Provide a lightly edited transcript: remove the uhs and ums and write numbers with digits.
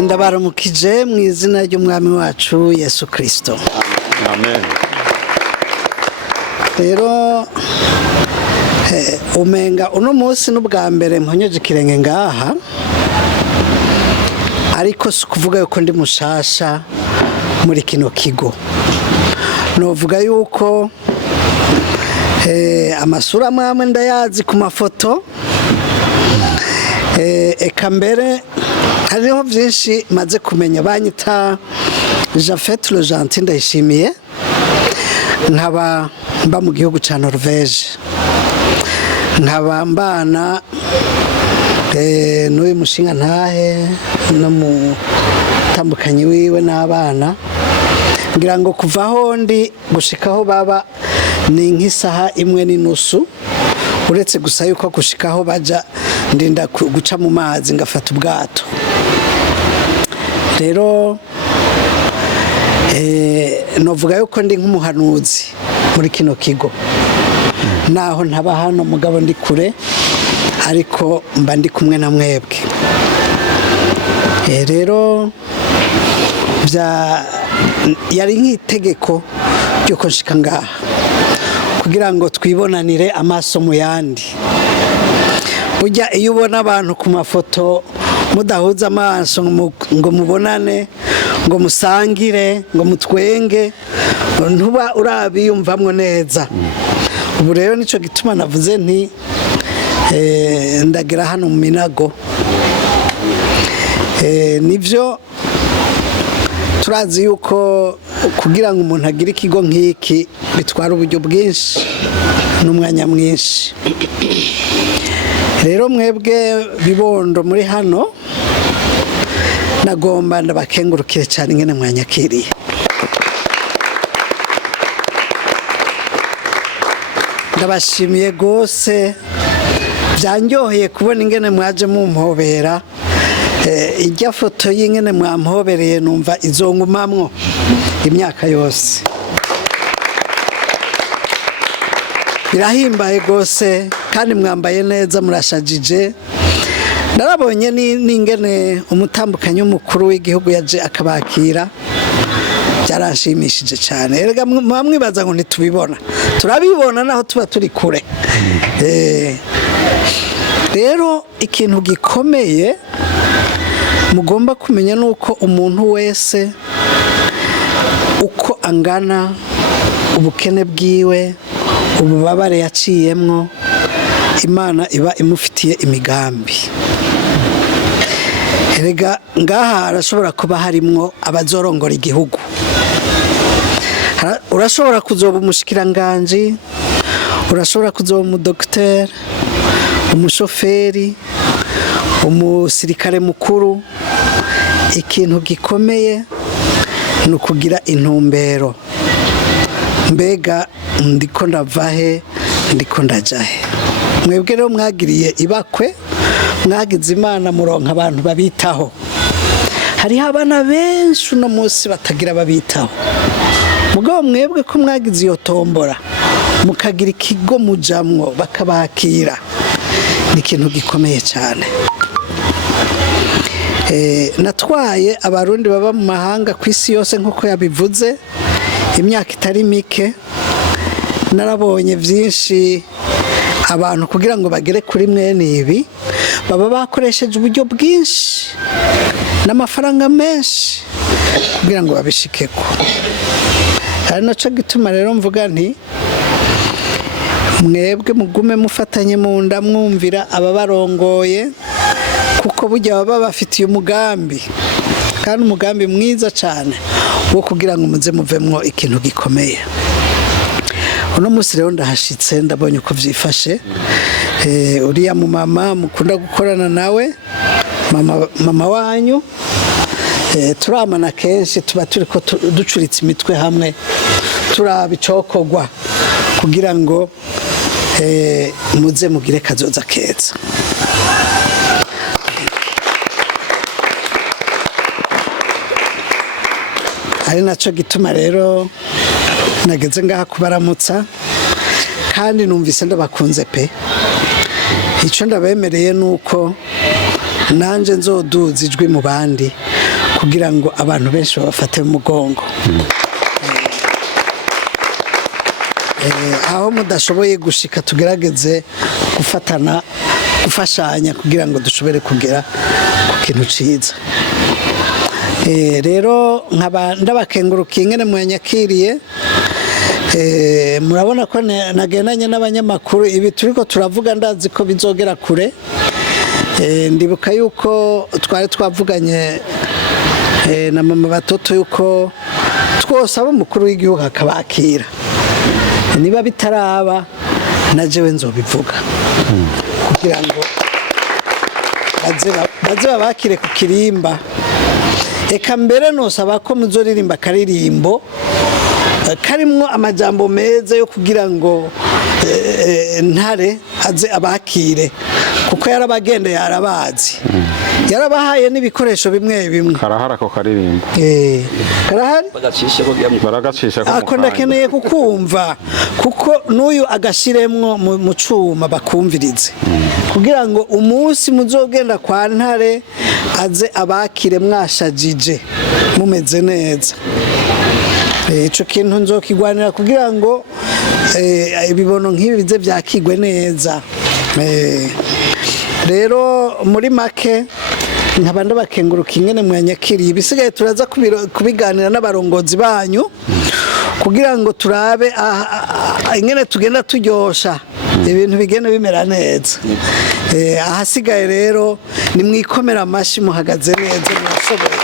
Ndabaramukije mu izina ry'umwami wacu Yesu Kristo. Amen. Rero umenga uno munsi n'ubwa mbere mponyeje ikirenge ngaha, ariko si kuvuga yuko ndi mushasha muri kino kigo. Novuga yuko amasura amwe ndayazi ku mafoto, eka mbere hariho byinshi maze kumenya. Banyita Japhet Legentil Ndayishimiye, nkaba mba mu gihugu cya Norvège, nkaba mbana n'uyu mushinga ntahe no mu tambukanyi wiwe n'abana. Ngira ngo kuva aho ndi gushikaho baba ni nk'isaha imwe n'inusu, uretse gusa yuko gushikaho baja ndinda guca mu mazi ngafata ubwato. Rero novuga yuko ndi nk'umuhanuzi muri kino kigo, naho ntaba hano mugabo ndi kure, ariko mba ndi kumwe na mwebwe. Rero yari nk'itegeko ry'uko nshika ngaha kugira ngo twibonanire amaso mu yandi. Burya iyo ubona abantu ku mafoto mudahuza amaso ngo mubonane, ngo musangire, ngo mutwenge, ntuba urabiyumvamwo neza. Ubu rero nico gituma navuze nti ndagira hano mu Minago. Nivyo turazi yuko kugira ngo umuntu agire ikigo nk'iki bitwara uburyo bwinshi n'umwanya mwinshi. Rero mwebwe bibondo muri hano, nagomba ndabakengurukire cyane ingene mwanyakiriye. Ndabashimiye gose, byanyoheye kubona ingene mwaje mumpobera. Ijya foto y'ingene mwampobereye numva izongumamwo imyaka yose. Birahimbaye gose kandi mwambaye neza, murashajije. Narabonye n'ingene umutambukanyi w'umukuru w'igihugu yaje akabakira, byarashimishije cyane. Erega mwamwibaza ngo ntitubibona, turabibona naho tuba turi kure. Rero ikintu gikomeye mugomba kumenya nuko umuntu wese uko angana, ubukene bwiwe, ububabare yaciyemwo, Imana iba imufitiye imigambi. Erega ngaha harashobora kuba harimwo abazorongora igihugu. Urashobora kuzoba umushikiranganje, urashobora kuzoba umudokiteri, umushoferi, umusirikare mukuru. Ikintu gikomeye ni ukugira intumbero. Mbega ndiko ndavahe, ndiko ndajahe? Mwebwe rero mwagiriye ibakwe, mwagize Imana muronka abantu babitaho. Hariho abana benshi uno munsi batagira babitaho, mugabo mwebwe ko mwagize iyo tombora mukagira ikigo mujamwo bakabakira, ni ikintu gikomeye cyane. Natwaye abarundi baba mu mahanga kw'isi yose nk'uko yabivuze imyaka itari mike. Narabonye byinshi, abantu kugira ngo bagere kuri mwene ibi baba bakoresheje uburyo bwinshi n'amafaranga menshi kugira ngo babishikeko. Hari naco gituma rero mvuga nti mwebwe mugume mufatanye mu nda, mwumvira ababarongoye, kuko burya baba bafitiye umugambi, kandi umugambi mwiza cyane wo kugira ngo muze muvemwo ikintu gikomeye. Uno munsi rero ndahashitse, ndabonye uko vyifashe. Uriya mu mama mukunda gukorana nawe, mama wanyu, turamana kenshi, tuba turiko ducuritse imitwe hamwe turaba icokogwa kugira ngo muze mugire kazoza keza. Ari naco gituma rero nageze ngaha kubaramutsa, kandi numvise ndabakunze pe. Icyo ndabemereye nuko nanje nzoduza ijwi mu bandi kugira ngo abantu benshi babafate mu mugongo. Aho mudashoboye gushika tugerageze gufashanya kugira ngo dushobore kugera ku kintu ciza. Rero nkaba ndabakengurukiye ingene mwanyakiriye. Murabona ko nagendanye n'abanyamakuru, ibi turiko turavuga ndazi ko bizogera kure. Ndibuka yuko twari twavuganye na mama batoto yuko twosaba umukuru w'igihugu akabakira. Niba bitaraba na jewe nzobivuga kugira ngo baze babakire ku kirimba. Eka mbere nosaba ko muzoririmba karirimbo karimwo amajambo meza yo kugira ngo ntare aze abakire, kuko yarabagendeye arabazi, yarabahaye n'ibikoresho bimwe bimwe. Karahara ko karirimbo karahari baragacisha ko ako ndakeneye kukumva, kuko n'uyu agashiremwo mu cuma bakumvirize kugira ngo umunsi muzogenda kwa ntare aze abakire mwashajije mumeze neza. Ico kintu nzokigwanira kugira ngo ibibono nk'ibi bize byakigwe neza. Rero muri make nkaba ndabakenguruka ingene mwanyakiriye. Ibisigaye turaza kubiganira n'abarongozi banyu kugira ngo turabe ingene tugenda turyosha ibintu bigenda bimera neza. Ahasigaye rero ni mwikomera amashi muhagaze neza mwashoboye.